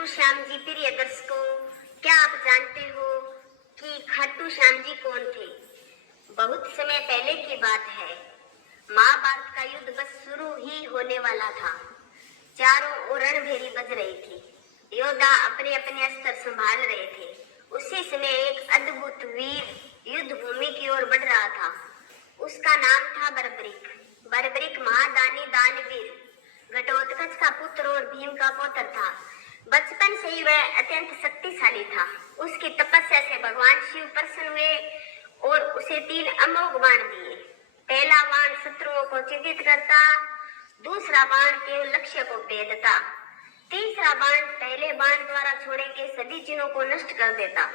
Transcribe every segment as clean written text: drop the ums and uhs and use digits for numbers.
खाटू श्याम जी प्रिय दर्शकों, क्या आप जानते हो कि खाटू श्याम जी कौन थे? बहुत समय पहले की बात है। महाभारत का युद्ध बस शुरू ही होने वाला था। चारों ओर रणभेरी बज रही थी। योद्धा अपने अपने अस्त्र संभाल रहे थे। उसी समय एक अद्भुत वीर युद्ध भूमि की ओर बढ़ रहा था। उसका नाम था बर्बरीक। बर्बरीक महादानी दानवीर घटोत्कच का पुत्र और भीम का पौत्र था। बचपन से ही वह अत्यंत शक्तिशाली था। उसकी तपस्या से भगवान शिव प्रसन्न हुए और उसे 3 अमोघ बाण दिए। पहला बाण शत्रुओं को चिंतित करता, दूसरा बाण केवल लक्ष्य को भेदता, तीसरा बाण पहले बाण द्वारा छोड़े गए सभी चिन्हों को नष्ट कर देता।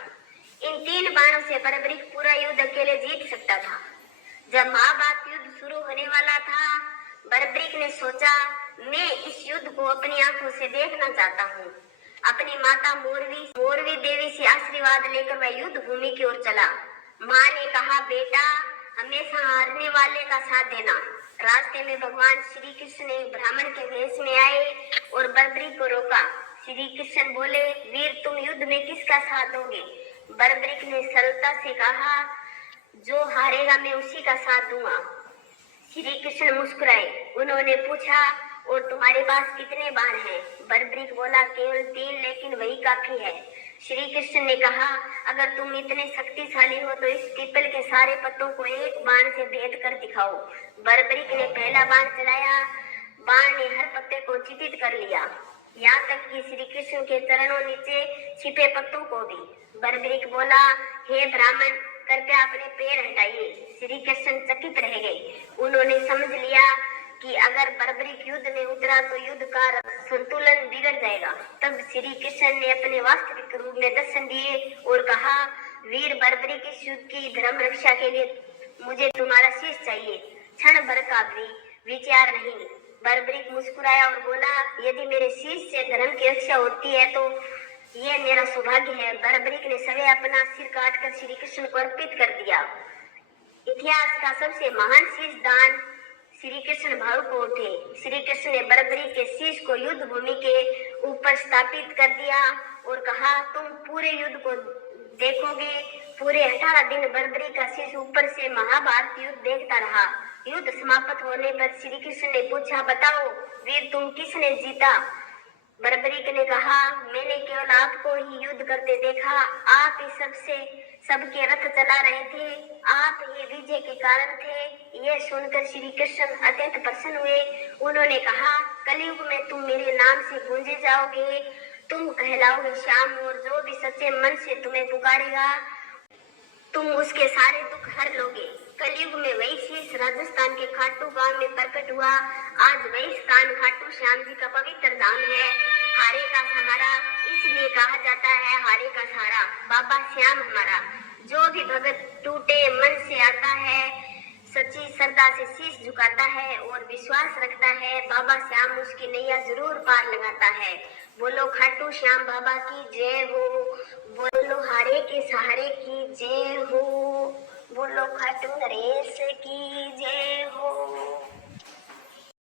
इन 3 बाणों से बर्बरीक पूरा युद्ध अकेले जीत सकता था। जब महाभारत युद्ध शुरू होने वाला था, बर्बरीक ने सोचा, मैं इस युद्ध को अपनी आंखों से देखना चाहता हूँ। अपनी माता मोरवी देवी से आशीर्वाद लेकर वह युद्ध भूमि की ओर चला। माँ ने कहा, बेटा हमेशा हारने वाले का साथ देना। रास्ते में भगवान श्री कृष्ण ने ब्राह्मण के वेश में आए और बर्बरीक को रोका। श्री कृष्ण बोले, वीर तुम युद्ध में किसका साथ दोगे? बर्बरीक ने सरलता से कहा, जो हारेगा मैं उसी का साथ दूंगा। श्री कृष्ण मुस्कुराए। उन्होंने पूछा, और तुम्हारे पास कितने बाण हैं? बर्बरीक बोला, केवल 3, लेकिन वही काफी है। श्री कृष्ण ने कहा, अगर तुम इतने शक्तिशाली हो तो इस पीपल के सारे पत्तों को एक बाण से भेद कर दिखाओ। बर्बरीक ने पहला बाण चलाया। बाण ने हर पत्ते को चितित कर लिया, यहाँ तक कि श्री कृष्ण के चरणों नीचे छिपे पत्तों को भी। बर्बरीक बोला, हे ब्राह्मण, कृपया अपने पैर हटाइए। श्री कृष्ण चकित रह गए। उन्होंने समझ लिया कि अगर बर्बरीक युद्ध में उतरा तो युद्ध का संतुलन बिगड़ जाएगा। तब श्री कृष्ण ने अपने वास्तविक रूप में दर्शन दिए और कहा, वीर बर्बरीक, इस युद्ध की धर्म रक्षा के लिए मुझे तुम्हारा शीश चाहिए, क्षण भर का भी विचार नहीं। बर्बरीक मुस्कुराया और बोला, यदि मेरे शीश से धर्म की रक्षा होती है तो यह मेरा सौभाग्य है। बर्बरीक ने सवे अपना सिर काटकर श्री कृष्ण को अर्पित कर दिया। इतिहास का सबसे महान शीश दान श्री कृष्ण भावुक को उठे। श्री कृष्ण ने बर्बरीक के शीश को युद्ध भूमि के ऊपर स्थापित कर दिया और कहा, तुम पूरे युद्ध को देखोगे। पूरे 18 दिन बर्बरीक का शीश ऊपर से महाभारत युद्ध देखता रहा। युद्ध समाप्त होने पर श्री कृष्ण ने पूछा, बताओ वीर, तुम किसने जीता? बर्बरीक ने कहा, मैंने केवल आपको ही युद्ध करते देखा। आप ही सबके रथ चला रहे थे। आप ही विजय के कारण थे। यह सुनकर श्री कृष्ण अत्यंत प्रसन्न हुए। उन्होंने कहा, कलयुग में तुम मेरे नाम से गूंजे जाओगे। तुम कहलाओगे श्याम, और जो भी सच्चे मन से तुम्हें पुकारेगा तुम उसके सारे दुख हर लोगे। कलयुग में वही शीश राजस्थान के खाटू गांव में प्रकट हुआ। आज वही स्थान खाटू श्याम जी का पवित्र धाम है। हारे का सहारा इसलिए कहा जाता है, हारे का सहारा बाबा श्याम हमारा। जो भी भगत टूटे मन से आता है, सच्ची श्रद्धा से शीश झुकाता है और विश्वास रखता है, बाबा श्याम उसकी नैया जरूर पार लगाता है। बोलो खाटू श्याम बाबा की जय हो। बोलो हारे के सहारे की जय हो। बोलो खाटू नरेश की जय